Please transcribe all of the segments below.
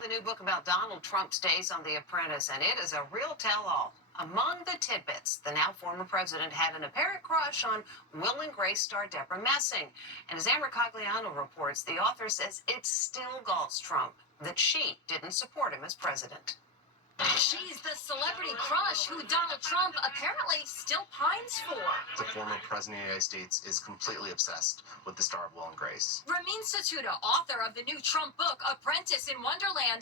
The new book about Donald Trump's days on The Apprentice, and it is a real tell-all. Among the tidbits, the now former president had an apparent crush on Will and Grace star Deborah Messing. And as Amber Cogliano reports, the author says it still galls Trump that she didn't support him as president. She's the celebrity crush who Donald Trump apparently still pines for. The former president of the United States is completely obsessed with the star of Will and Grace. Ramin Satuda, author of the new Trump book, Apprentice in Wonderland,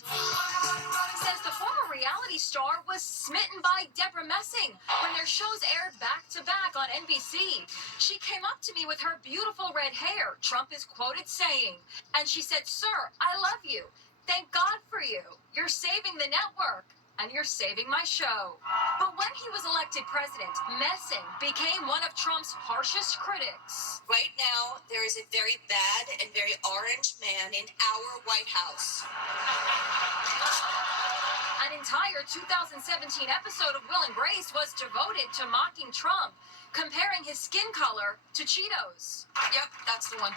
says the former reality star was smitten by Deborah Messing when their shows aired back-to-back on NBC. She came up to me with her beautiful red hair, Trump is quoted saying, and she said, "Sir, I love you. Thank God for you. You're saving the network. And you're saving my show." But when he was elected president, Messing became one of Trump's harshest critics. Right now, there is a very bad and very orange man in our White House. An entire 2017 episode of Will and Grace was devoted to mocking Trump, comparing his skin color to Cheetos. Yep, that's the one.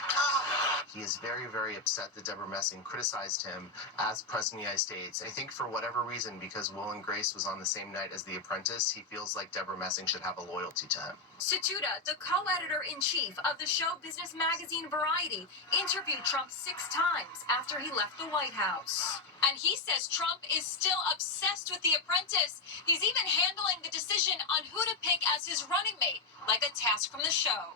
He is very, very upset that Deborah Messing criticized him as president of the United States. I think for whatever reason, because Will and Grace was on the same night as The Apprentice, he feels like Deborah Messing should have a loyalty to him. Satuda, the co-editor-in-chief of the show business magazine Variety, interviewed Trump 6 times after he left the White House. And he says Trump is still obsessed with The Apprentice. He's even handling the decision on who to pick as his running mate, like a task from the show.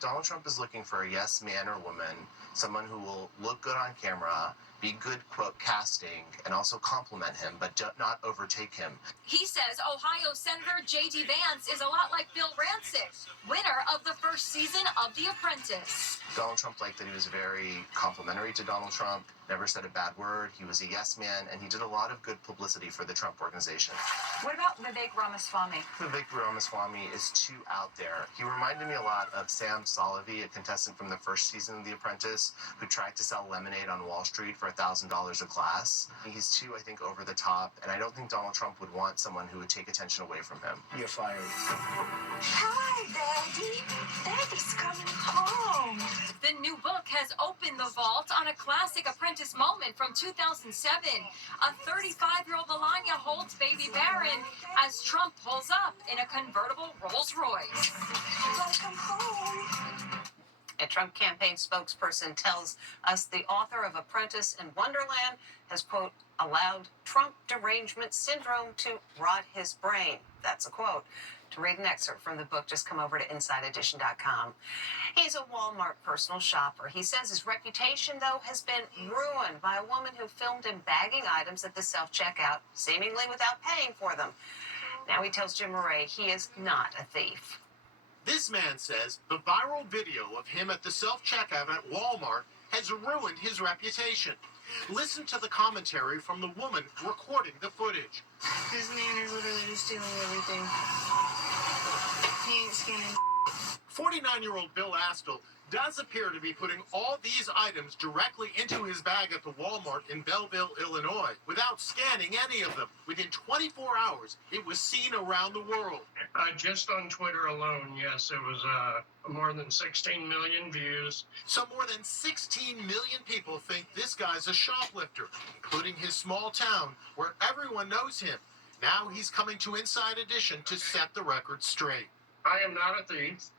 Donald Trump is looking for a yes man or woman, someone who will look good on camera, be good, quote, casting, and also compliment him, but not overtake him. He says Ohio Senator J.D. Vance is a lot like Bill Rancic, winner of the first season of The Apprentice. Donald Trump liked that he was very complimentary to Donald Trump, never said a bad word, he was a yes man, and he did a lot of good publicity for the Trump organization. What about Vivek Ramaswamy? Vivek Ramaswamy is too out there. He reminded me a lot of Sam Solovey, a contestant from the first season of The Apprentice, who tried to sell lemonade on Wall Street for $1,000 a glass. He's too, I think, over the top, and I don't think Donald Trump would want someone who would take attention away from him. You're fired. Hi, Daddy. Daddy's coming home. The new book has opened the vault on a classic Apprentice moment from 2007. A 35-year-old Melania holds baby Barron as Trump pulls up in a convertible Rolls Royce. Welcome home. A Trump campaign spokesperson tells us the author of Apprentice in Wonderland has, quote, allowed Trump derangement syndrome to rot his brain. That's a quote. To read an excerpt from the book, just come over to InsideEdition.com. He's a Walmart personal shopper. He says his reputation, though, has been ruined by a woman who filmed him bagging items at the self-checkout, seemingly without paying for them. Now he tells Jim Moret he is not a thief. This man says the viral video of him at the self-checkout at Walmart has ruined his reputation. Listen to the commentary from the woman recording the footage. This man is literally just stealing everything. He ain't skinning. 49-year-old Bill Astle does appear to be putting all these items directly into his bag at the Walmart in Belleville, Illinois, without scanning any of them. Within 24 hours, it was seen around the world. Just on Twitter alone, yes, it was more than 16 million views. So more than 16 million people think this guy's a shoplifter, including his small town where everyone knows him. Now he's coming to Inside Edition to set the record straight. I am not a thief.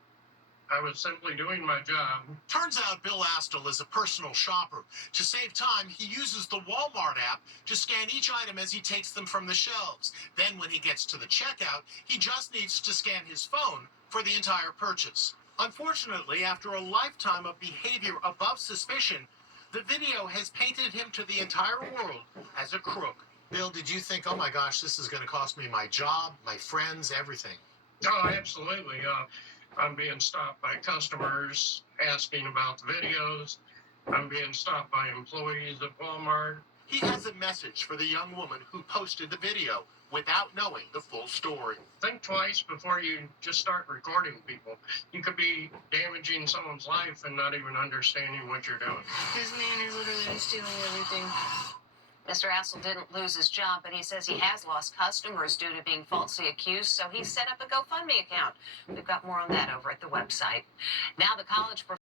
I was simply doing my job. Turns out Bill Astle is a personal shopper. To save time, he uses the Walmart app to scan each item as he takes them from the shelves. Then when he gets to the checkout, he just needs to scan his phone for the entire purchase. Unfortunately, after a lifetime of behavior above suspicion, the video has painted him to the entire world as a crook. Bill, did you think, oh my gosh, this is going to cost me my job, my friends, everything? Oh, absolutely. I'm being stopped by customers asking about the videos. I'm being stopped by employees at Walmart. He has a message for the young woman who posted the video without knowing the full story. Think twice before you just start recording people. You could be damaging someone's life and not even understanding what you're doing. This man is literally just stealing everything. Mr. Astle didn't lose his job, but he says he has lost customers due to being falsely accused, so he set up a GoFundMe account. We've got more on that over at the website. Now the college